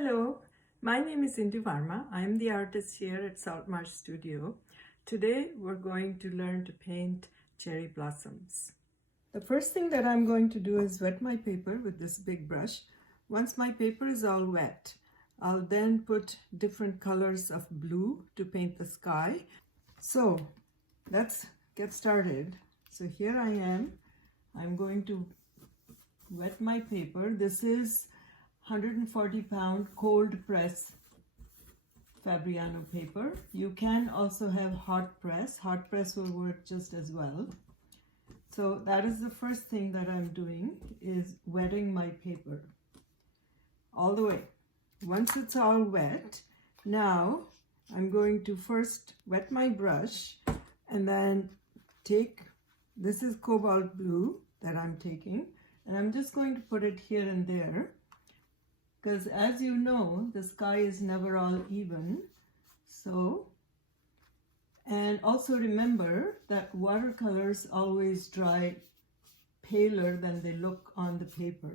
Hello, my name is Indu Varma. I am the artist here at Saltmarsh Studio. Today we're going to learn to paint cherry blossoms. The first thing that I'm going to do is wet my paper with this big brush. Once my paper is all wet, I'll then put different colors of blue to paint the sky. So let's get started. So here I am. I'm going to wet my paper. This is 140-pound cold press Fabriano paper. You can also have hot press. Hot press will work just as well. So that is the first thing that I'm doing, is wetting my paper all the way. Once it's all wet, now I'm going to first wet my brush and then take, this is cobalt blue that I'm taking, and I'm just going to put it here and there, because as you know, the sky is never all even. So, and also remember that watercolors always dry paler than they look on the paper.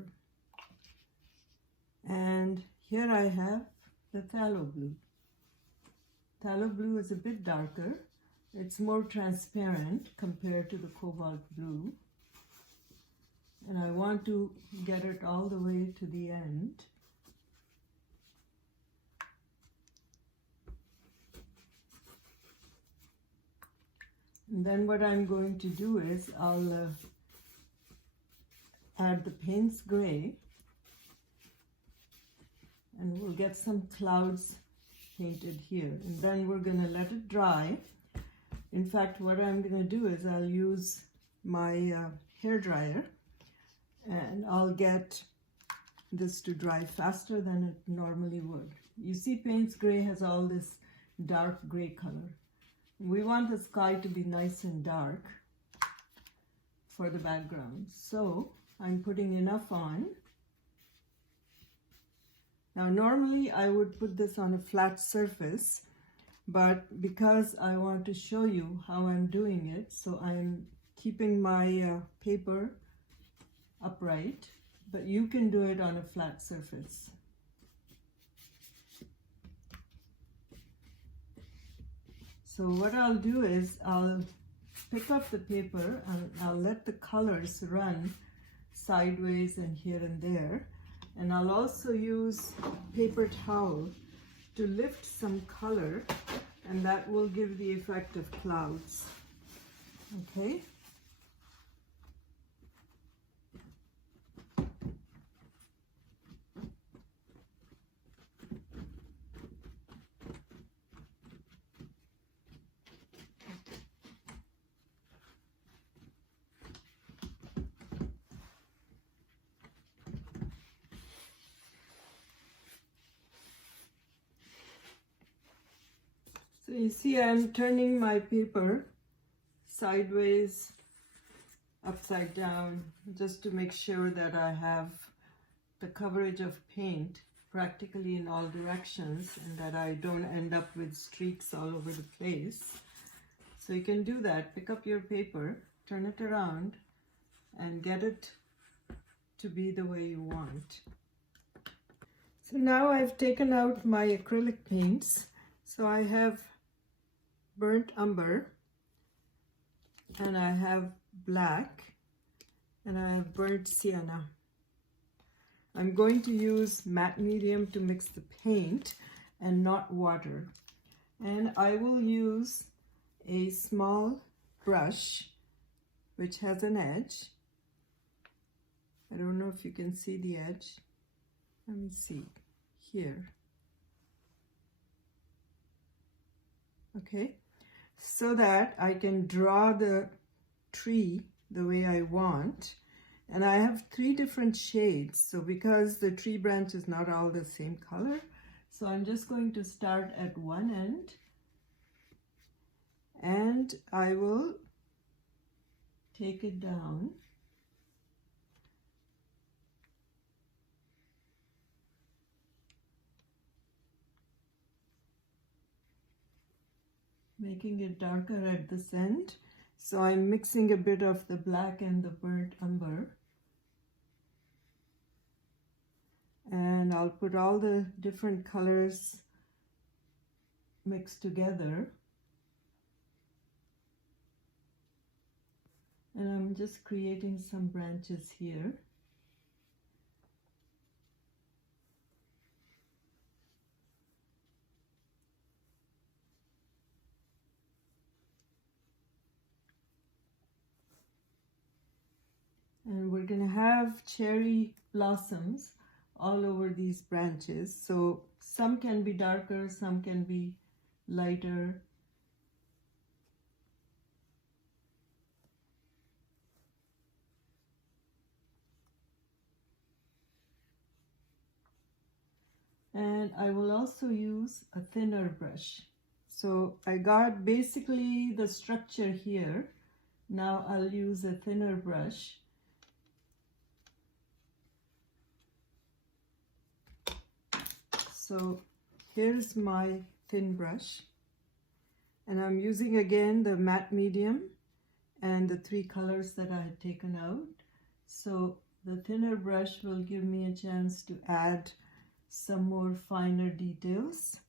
And here I have the phthalo blue. Phthalo blue is a bit darker. It's more transparent compared to the cobalt blue. And I want to get it all the way to the end. And then what I'm going to do is I'll add the Payne's gray, and we'll get some clouds painted here. And then we're going to let it dry. In fact, what I'm going to do is I'll use my hair dryer, and I'll get this to dry faster than it normally would. You see, Payne's gray has all this dark gray color. We want the sky to be nice and dark for the background. So I'm putting enough on. Now normally I would put this on a flat surface, but because I want to show you how I'm doing it, so I'm keeping my paper upright, but you can do it on a flat surface. So what I'll do is I'll pick up the paper and I'll let the colors run sideways and here and there. And I'll also use paper towel to lift some color, and that will give the effect of clouds. Okay? So you see, I'm turning my paper sideways, upside down, just to make sure that I have the coverage of paint practically in all directions and that I don't end up with streaks all over the place. So you can do that. Pick up your paper, turn it around, and get it to be the way you want. So now I've taken out my acrylic paints. So I have burnt umber, and I have black, and I have burnt sienna. I'm going to use matte medium to mix the paint and not water. And I will use a small brush which has an edge. I don't know if you can see the edge. Let me see here. Okay, so that I can draw the tree the way I want. And I have 3 different shades, so because the tree branch is not all the same color, so I'm just going to start at one end, and I will take it down. Making it darker at this end. So I'm mixing a bit of the black and the burnt umber. And I'll put all the different colors mixed together. And I'm just creating some branches here. And we're going to have cherry blossoms all over these branches. So some can be darker, some can be lighter. And I will also use a thinner brush. So I got basically the structure here. Now I'll use a thinner brush. So here's my thin brush. And I'm using again the matte medium and the 3 colors that I had taken out. So the thinner brush will give me a chance to add some more finer details.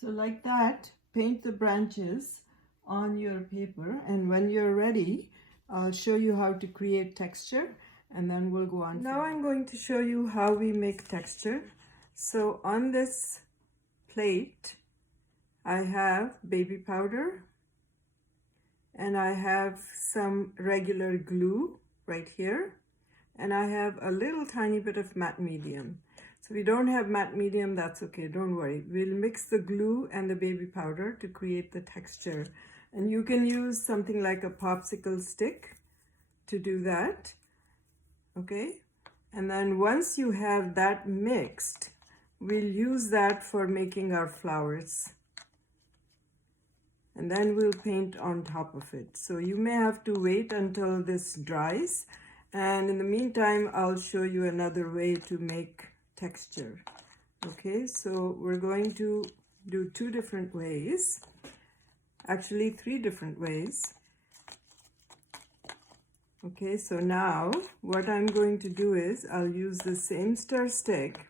So like that, paint the branches on your paper, and when you're ready, I'll show you how to create texture, and then we'll go on. Now I'm going to show you how we make texture. So on this plate, I have baby powder, and I have some regular glue right here, and I have a little tiny bit of matte medium. So if you don't have matte medium, that's okay, don't worry. We'll mix the glue and the baby powder to create the texture. And you can use something like a popsicle stick to do that, okay? And then once you have that mixed, we'll use that for making our flowers. And then we'll paint on top of it. So you may have to wait until this dries. And in the meantime, I'll show you another way to make texture. Okay, so we're going to do 2 different ways. Actually, 3 different ways. Okay, so now what I'm going to do is I'll use the same stir stick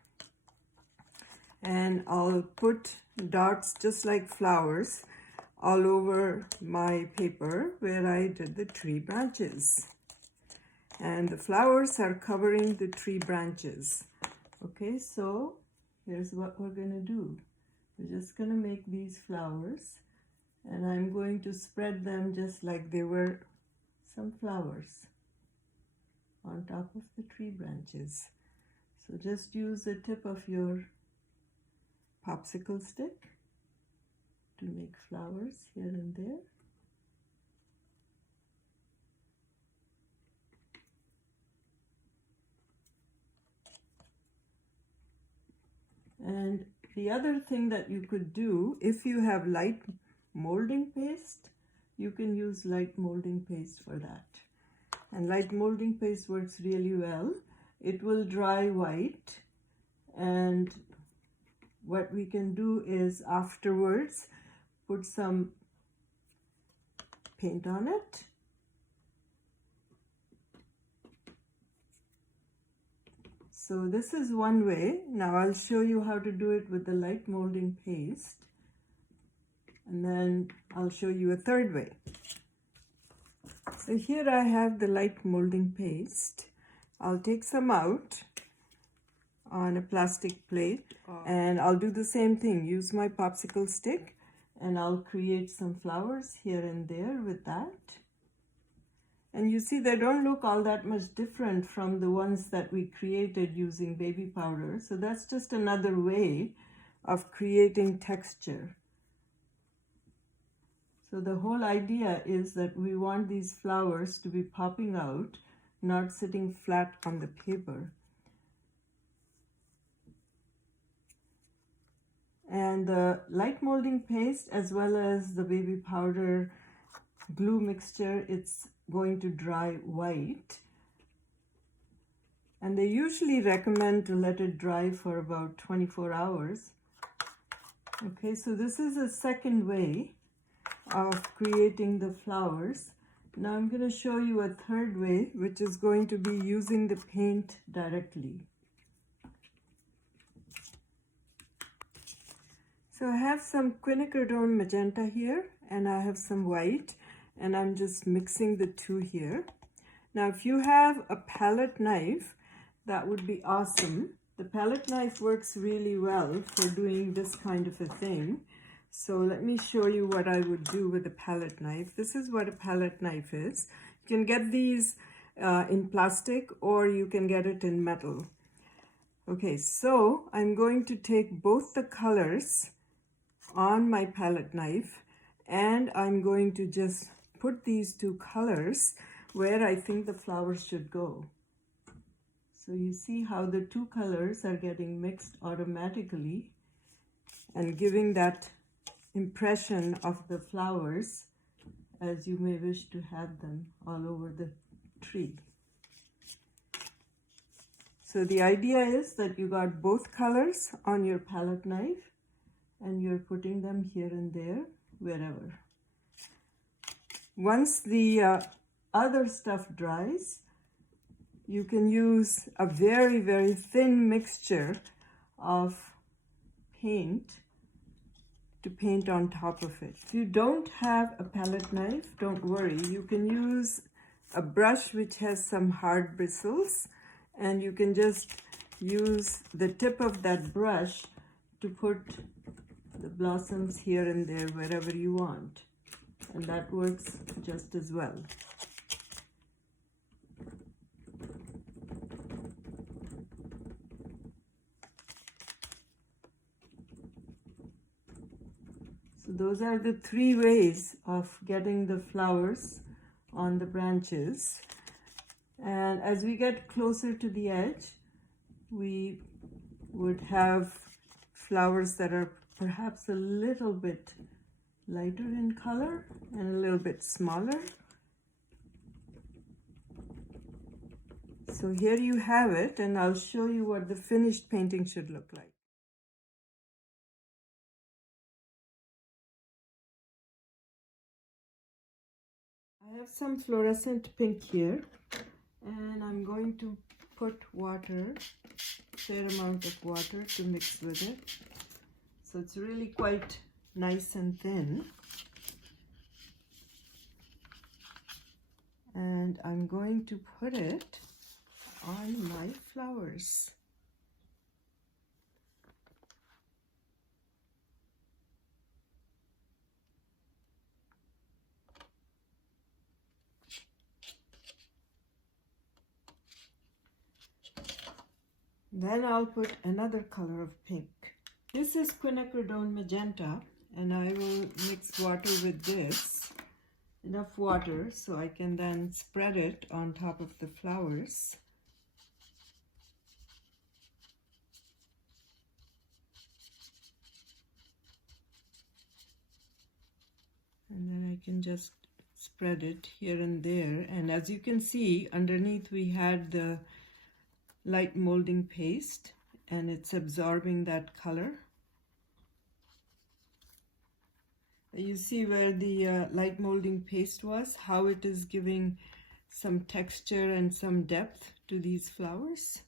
and I'll put dots just like flowers all over my paper where I did the tree branches. And the flowers are covering the tree branches. Okay, so here's what we're going to do. We're just going to make these flowers, and I'm going to spread them just like they were some flowers on top of the tree branches. So just use the tip of your popsicle stick to make flowers here and there. And the other thing that you could do, if you have light molding paste, you can use light molding paste for that. And light molding paste works really well. It will dry white, and what we can do is afterwards put some paint on it. So this is one way. Now I'll show you how to do it with the light molding paste, and then I'll show you a third way. So here I have the light molding paste. I'll take some out on a plastic plate, and I'll do the same thing. Use my popsicle stick, and I'll create some flowers here and there with that. And you see, they don't look all that much different from the ones that we created using baby powder. So that's just another way of creating texture. So the whole idea is that we want these flowers to be popping out, not sitting flat on the paper. And the light molding paste as well as the baby powder glue mixture, it's going to dry white. And they usually recommend to let it dry for about 24 hours. Okay, so this is a second way of creating the flowers. Now I'm going to show you a third way, which is going to be using the paint directly. So I have some quinacridone magenta here, and I have some white, and I'm just mixing the two here. Now if you have a palette knife, that would be awesome. The palette knife works really well for doing this kind of a thing. So let me show you what I would do with a palette knife. This is what a palette knife is. You can get these in plastic, or you can get it in metal. Okay, so I'm going to take both the colors on my palette knife, and I'm going to just put these two colors where I think the flowers should go. So you see how the two colors are getting mixed automatically and giving that impression of the flowers as you may wish to have them all over the tree. So the idea is that you got both colors on your palette knife and you're putting them here and there, wherever. Once the other stuff dries, you can use a very, very thin mixture of paint to paint on top of it. If you don't have a palette knife, don't worry. You can use a brush which has some hard bristles, and you can just use the tip of that brush to put the blossoms here and there wherever you want. And that works just as well. So those are the three ways of getting the flowers on the branches. And as we get closer to the edge, we would have flowers that are perhaps a little bit lighter in color and a little bit smaller. So here you have it, and I'll show you what the finished painting should look like. I have some fluorescent pink here, and I'm going to put water, fair amount of water to mix with it. So it's really quite nice and thin. And I'm going to put it on my flowers. Then I'll put another color of pink. This is quinacridone magenta, and I will mix water with this, enough water so I can then spread it on top of the flowers. And then I can just spread it here and there. And as you can see, underneath we had the light molding paste, and it's absorbing that color. You see where the light molding paste was, how it is giving some texture and some depth to these flowers.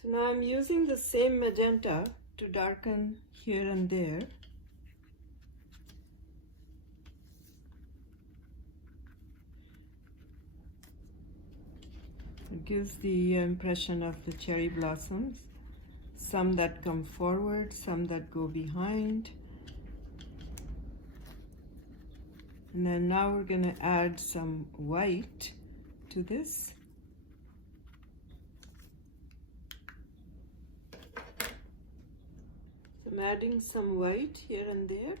So now I'm using the same magenta to darken here and there. It gives the impression of the cherry blossoms, some that come forward, some that go behind. And then now we're going to add some white to this. So I'm adding some white here and there.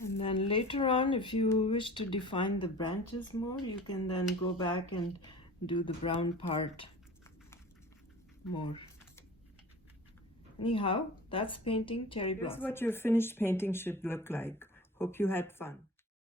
And then later on, if you wish to define the branches more, you can then go back and do the brown part more. Anyhow, that's painting cherry blossom. Here's what your finished painting should look like. Hope you had fun.